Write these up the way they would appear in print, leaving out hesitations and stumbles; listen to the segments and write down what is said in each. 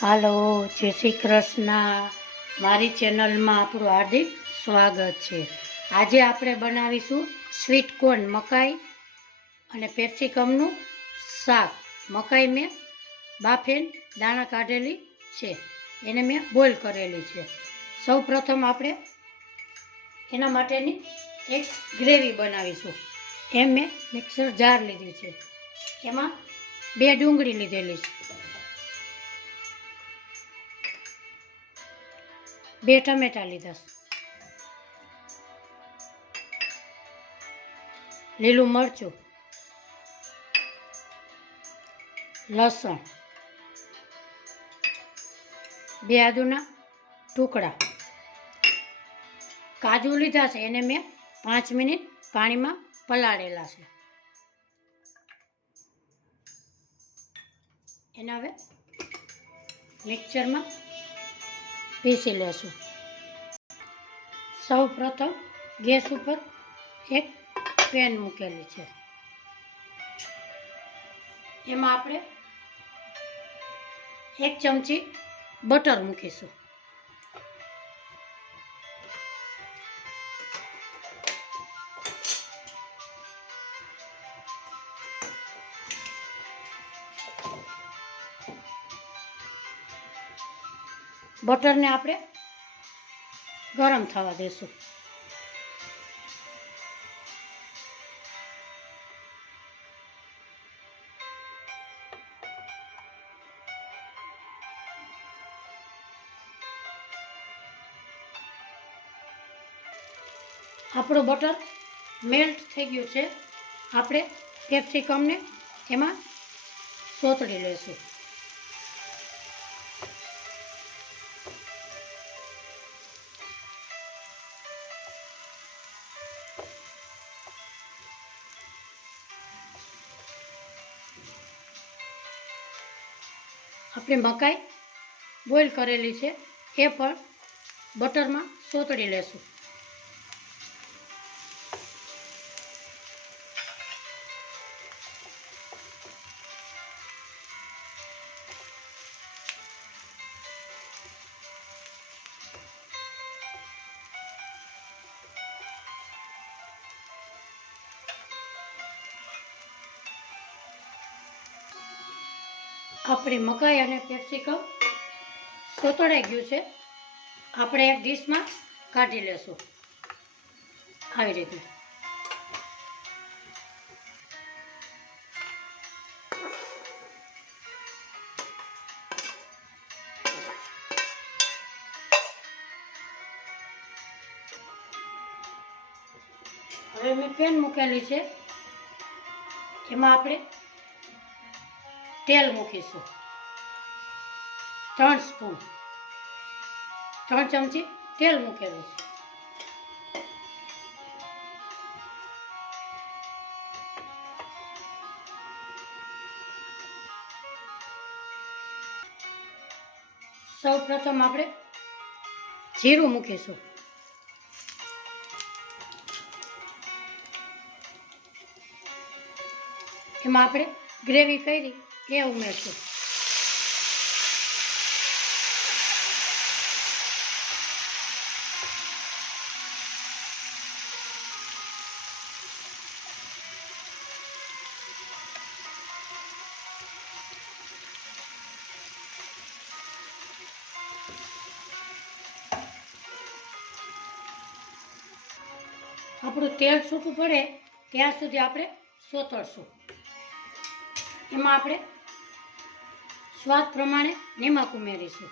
હાલો, જય શ્રી કૃષ્ણ. મારી ચેનલમાં આપણું હાર્દિક સ્વાગત છે. આજે આપણે બનાવીશું સ્વીટ કોર્ન, મકાઈ અને પેપ્સિકમનું શાક. મકાઈ મેં બાફેન દાણા કાઢેલી છે, એને મેં બોઇલ કરેલી છે. સૌ પ્રથમ આપણે એના માટેની એક ગ્રેવી બનાવીશું. એમ મેં મિક્સર જાર લીધી છે, એમાં 2 ડુંગળી લીધેલી છે, 2 ટમેટા લીધા, લીલું મરચું, લસણ, 2 આદુના ટુકડા, કાજુ લીધા છે, એને મેં 5 મિનિટ પાણીમાં પલાળેલા છે. એને હવે મિક્સરમાં પીસી લેશું. સૌ પ્રથમ ગેસ ઉપર એક પેન મૂકેલી છે, એમાં આપણે 1 ચમચી બટર મૂકીશું. બટરને આપણે ગરમ થવા દેશું. આપણું બટર મેલ્ટ થઈ ગયું છે. આપણે કેપ્સિકમને એમાં સોતળી લઈશું. આપણે મકાઈ બોઇલ કરેલી છે, એ પણ બટરમાં સોતળી લેશું. આપણી મકાઈ અને કેપ્સિકમ સોતળાઈ ગયું છે. આપણે એક ડીશમાં કાઢી લેશું આવી રીતે. હવે મેં પેન મૂકેલી છે, એમાં આપણે તેલ મૂકીશું. 3 સ્પૂન, 3 ચમચી તેલ મૂકેલું છે. સૌ પ્રથમ આપણે જીરું મૂકીશું. એમાં આપણે ગ્રેવી કરી એ ઉમેરશું. આપણું તેલ છૂટું પડે ત્યાં સુધી આપણે સોતળશું. એમાં આપણે સ્વાદ પ્રમાણે નમક ઉમેરીશું.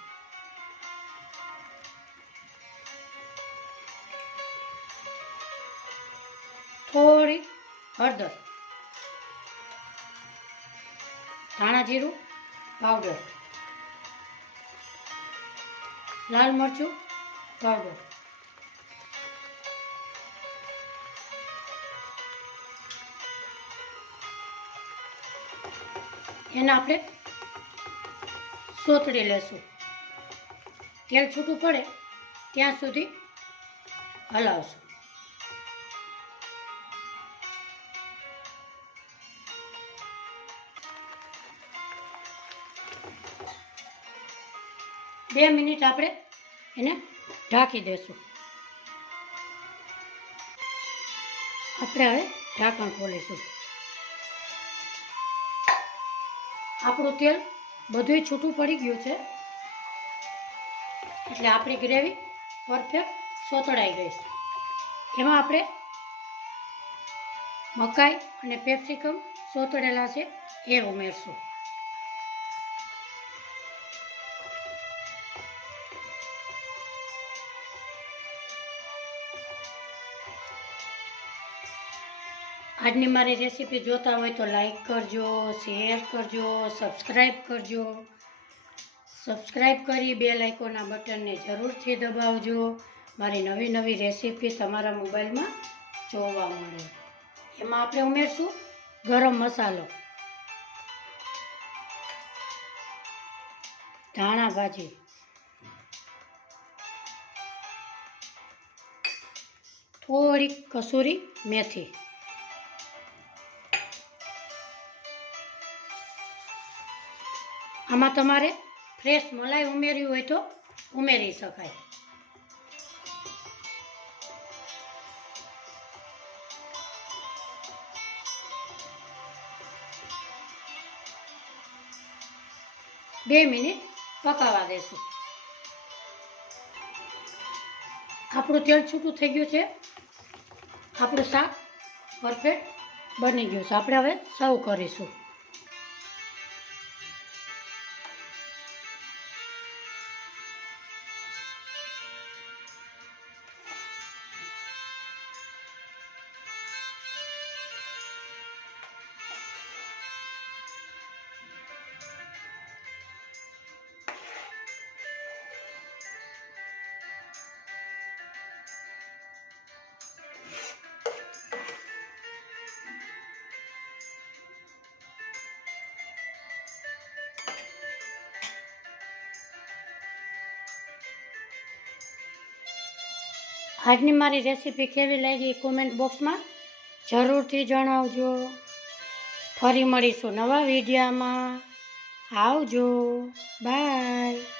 થોડી હળદર, ધાણા જીરું પાવડર, લાલ મરચું પાવડર, એને આપણે સોતળી લેશું. તેલ છૂટું પડે ત્યાં સુધી હલાવશું. 2 મિનિટ આપણે એને ઢાંકી દેશું. આપણે હવે ઢાંકણ ખોલીશું. આપણું તેલ બધુંય છૂટું પડી ગયું છે, એટલે આપણી ગ્રેવી પરફેક્ટ સોતળાઈ ગઈ છે. એમાં આપણે મકાઈ અને કેપ્સિકમ સોતળેલા છે એ ઉમેરશું. આજની મારી રેસીપી જોતા હોય તો લાઈક કરજો, શેર કરજો, સબસ્ક્રાઈબ કરજો. સબસ્ક્રાઈબ કરી બેલ આઇકોનના બટનને જરૂરથી દબાવજો. મારી નવી નવી રેસીપી તમારા મોબાઈલમાં જોવા મળે. એમાં આપણે ઉમેરશું ગરમ મસાલો, ધાણા ભાજી, થોડીક કસૂરી મેથી. આમાં તમારે ફ્રેશ મલાઈ ઉમેરવી હોય તો ઉમેરી શકાય. બે મિનિટ પકાવવા દેશું. આપણું તેલ છૂટું થઈ ગયું છે. આપણું શાક પરફેક્ટ બની ગયું છે. આપણે હવે સર્વ કરીશું. આજની મારી રેસીપી કેવી લાગી કોમેન્ટ બોક્સમાં જરૂરથી જણાવજો. ફરી મળીશું નવા વિડીયોમાં. આવજો. બાય.